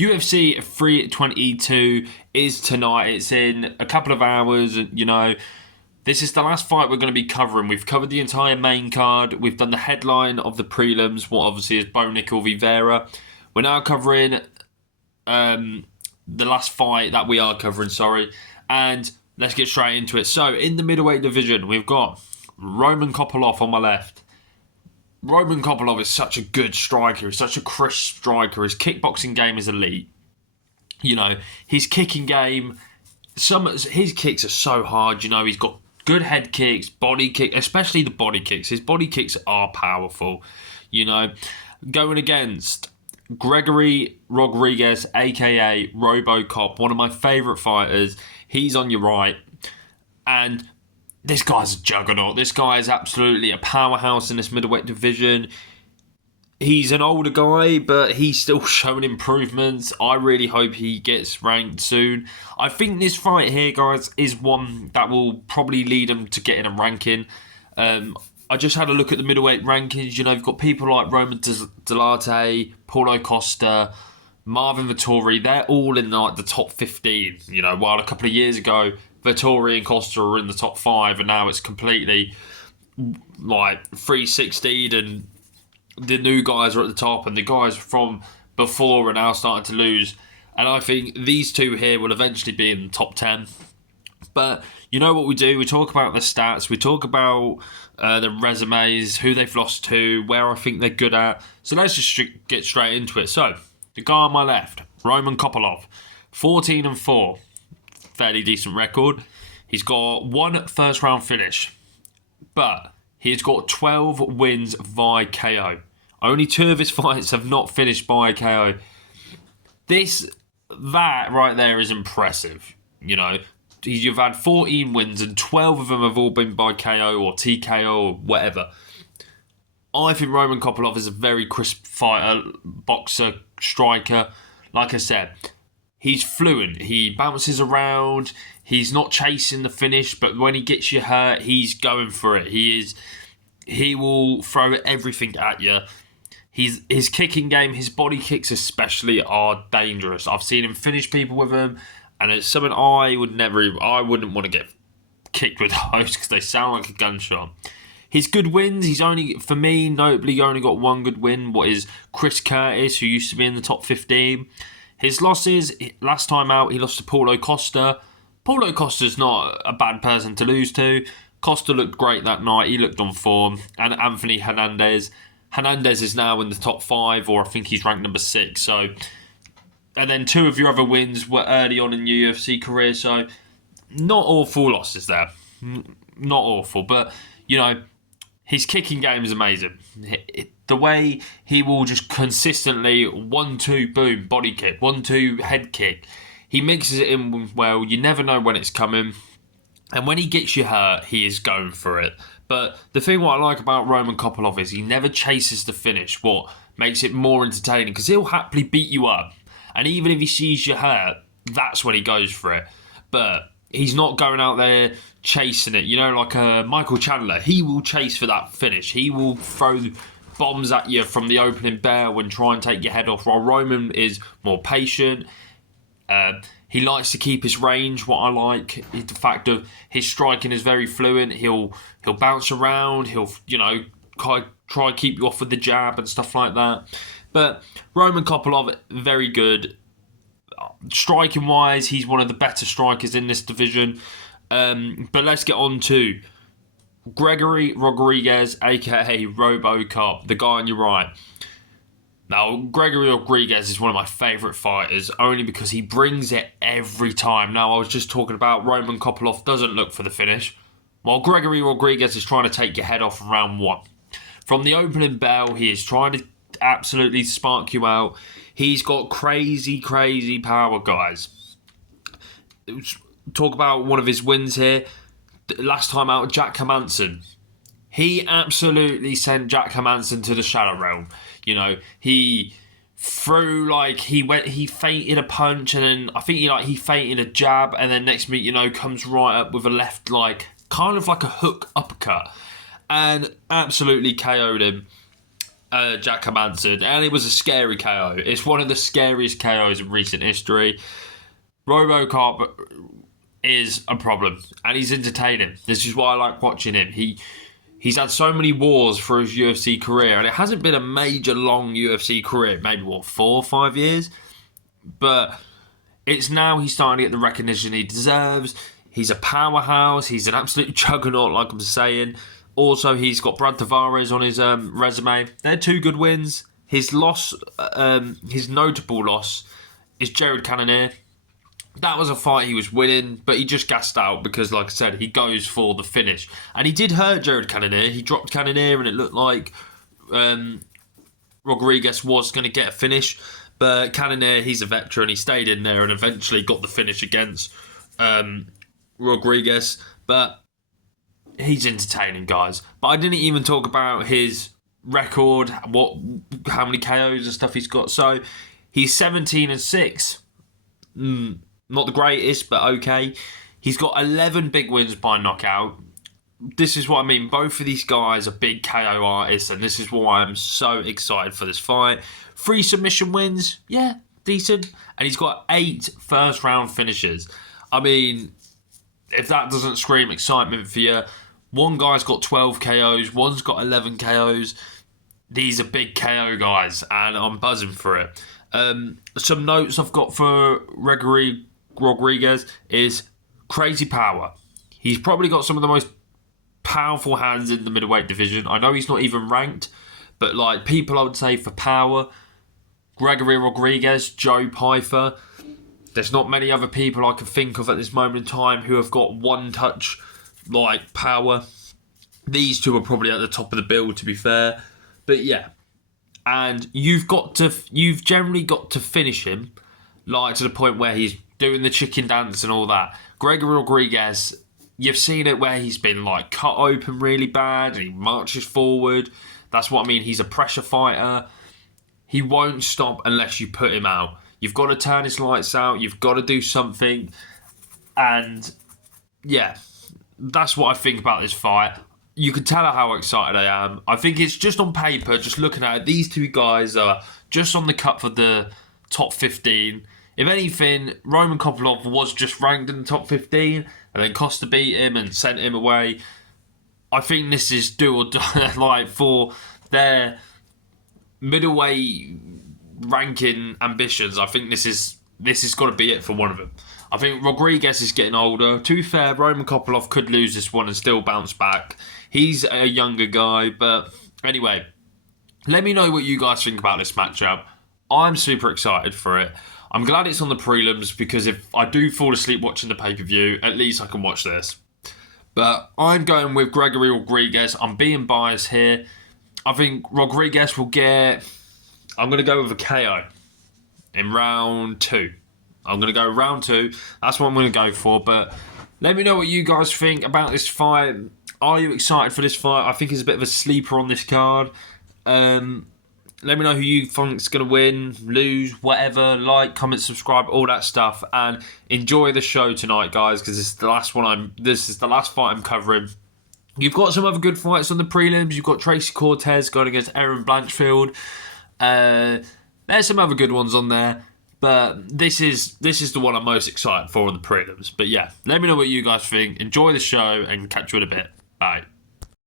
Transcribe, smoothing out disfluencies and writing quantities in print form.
UFC 322 is tonight. It's in a couple of hours. This is the last fight we're going to be covering. We've covered the entire main card. We've done the headline of the prelims, what obviously is Bo Nickal v Vera. We're now covering the last fight that we are covering, and let's get straight into it. So, in the middleweight division, we've got Roman Kopylov on my left. Roman Kopylov is such a good striker. He's such a crisp striker. His kickboxing game is elite. His kicking game, his kicks are so hard. He's got good head kicks, body kick, especially the body kicks. His body kicks are powerful. Going against Gregory Rodrigues, a.k.a. RoboCop, one of my favourite fighters. He's on your right. And this guy's a juggernaut. This guy is absolutely a powerhouse in this middleweight division. He's an older guy, but he's still showing improvements. I really hope he gets ranked soon. I think this fight here, guys, is one that will probably lead him to getting a ranking. I just had a look at the middleweight rankings. You've got people like Roman Delarte, Paulo Costa, Marvin Vettori. They're all in the top 15. While a couple of years ago, Vettori and Costa were in the top 5, and now it's completely 316, and the new guys are at the top, and the guys from before are now starting to lose. And I think these two here will eventually be in the top 10. But you know what we do? We talk about the stats. We talk about the resumes, who they've lost to, where I think they're good at. So let's just get straight into it. So, the guy on my left, Roman Kopylov, 14-4. Fairly decent record. He's got one first-round finish. But he's got 12 wins via KO. Only 2 of his fights have not finished by KO. That right there is impressive. You've had 14 wins and 12 of them have all been by KO or TKO or whatever. I think Roman Kopylov is a very crisp fighter, boxer, striker. Like I said, he's fluent. He bounces around. He's not chasing the finish, but when he gets you hurt, he's going for it. He will throw everything at you. His kicking game, his body kicks especially, are dangerous. I've seen him finish people with them, and it's something I wouldn't want to get kicked with those because they sound like a gunshot. His good wins, for me, notably only got one good win, what is Chris Curtis, who used to be in the top 15. His losses, last time out, he lost to Paulo Costa. Paulo Costa's not a bad person to lose to. Costa looked great that night. He looked on form. And Anthony Hernandez. Hernandez is now in the top 5, or I think he's ranked number 6. So, and then 2 of your other wins were early on in your UFC career. So, not awful losses there. Not awful. But, his kicking game is amazing. The way he will just consistently 1-2, boom, body kick, 1-2, head kick. He mixes it in well. You never know when it's coming. And when he gets you hurt, he is going for it. But the thing what I like about Roman Kopylov is he never chases the finish, what makes it more entertaining, because he'll happily beat you up. And even if he sees you hurt, that's when he goes for it. But he's not going out there chasing it. Like Michael Chandler, he will chase for that finish. He will throw bombs at you from the opening bell and try and take your head off, while Roman is more patient. He likes to keep his range. What I like is the fact of his striking is very fluent. He'll bounce around. He'll try to keep you off with the jab and stuff like that. But Roman Kopylov, very good. Striking wise, he's one of the better strikers in this division. But let's get on to Gregory Rodrigues, aka RoboCop, the guy on your right. Now, Gregory Rodrigues is one of my favourite fighters, only because he brings it every time. Now, I was just talking about Roman Kopylov doesn't look for the finish, while Gregory Rodrigues is trying to take your head off in round 1. From the opening bell, he is trying to absolutely spark you out. He's got crazy, crazy power, guys. Talk about one of his wins here. Last time out, Jack Hermansson. He absolutely sent Jack Hermansson to the shadow realm. He threw he feinted a punch, and then I think he feinted a jab, and then next minute, comes right up with a left, kind of like a hook uppercut, and absolutely KO'd him. Jack Hermansson, and it was a scary KO. It's one of the scariest KOs in recent history. RoboCop is a problem, and he's entertaining. This is why I like watching him. He's had so many wars for his UFC career, and it hasn't been a major long UFC career, maybe 4 or 5 years, but it's now he's starting to get the recognition he deserves. He's a powerhouse. He's an absolute juggernaut, like I'm saying. Also, he's got Brad Tavares on his resume. They're 2 good wins. His loss, his notable loss, is Jared Cannonier. That was a fight he was winning, but he just gassed out because, like I said, he goes for the finish. And he did hurt Jared Cannonier. He dropped Cannonier, and it looked like Rodrigues was going to get a finish. But Cannonier, he's a veteran. He stayed in there and eventually got the finish against Rodrigues. But he's entertaining, guys. But I didn't even talk about his record, how many KOs and stuff he's got. So he's 17-6. Not the greatest, but okay. He's got 11 big wins by knockout. This is what I mean. Both of these guys are big KO artists, and this is why I'm so excited for this fight. 3 submission wins, yeah, decent. And he's got 8 first-round finishes. I mean, if that doesn't scream excitement for you, one guy's got 12 KOs, one's got 11 KOs. These are big KO guys, and I'm buzzing for it. Some notes I've got for Gregory Rodrigues is crazy power. He's probably got some of the most powerful hands in the middleweight division. I know he's not even ranked, but like people I would say for power, Gregory Rodrigues, Joe Pyfer. There's not many other people I can think of at this moment in time who have got one-touch like power. These 2 are probably at the top of the bill, to be fair. But yeah, and you've generally got to finish him, like to the point where he's doing the chicken dance and all that. Gregory Rodrigues, you've seen it where he's been like cut open really bad and he marches forward. That's what I mean. He's a pressure fighter. He won't stop unless you put him out. You've got to turn his lights out. You've got to do something. And yeah, that's what I think about this fight. You can tell how excited I am. I think it's just on paper, just looking at it, these 2 guys are just on the cut for the top 15. If anything, Roman Kopylov was just ranked in the top 15 and then Costa beat him and sent him away. I think this is do or die like for their middleweight ranking ambitions. I think this is got to be it for one of them. I think Rodrigues is getting older. To be fair, Roman Kopylov could lose this one and still bounce back. He's a younger guy, but anyway, let me know what you guys think about this matchup. I'm super excited for it. I'm glad it's on the prelims because if I do fall asleep watching the pay-per-view, at least I can watch this. But I'm going with Gregory Rodrigues. I'm being biased here. I think Rodrigues will get... I'm going to go with a KO in round 2. I'm going to go round 2. That's what I'm going to go for. But let me know what you guys think about this fight. Are you excited for this fight? I think it's a bit of a sleeper on this card. Let me know who you think is going to win, lose, whatever. Like, comment, subscribe, all that stuff. And enjoy the show tonight, guys, because this is the last fight I'm covering. You've got some other good fights on the prelims. You've got Tracy Cortez going against Erin Blanchfield. There's some other good ones on there. But this is the one I'm most excited for on the prelims. But yeah, let me know what you guys think. Enjoy the show and catch you in a bit. Bye.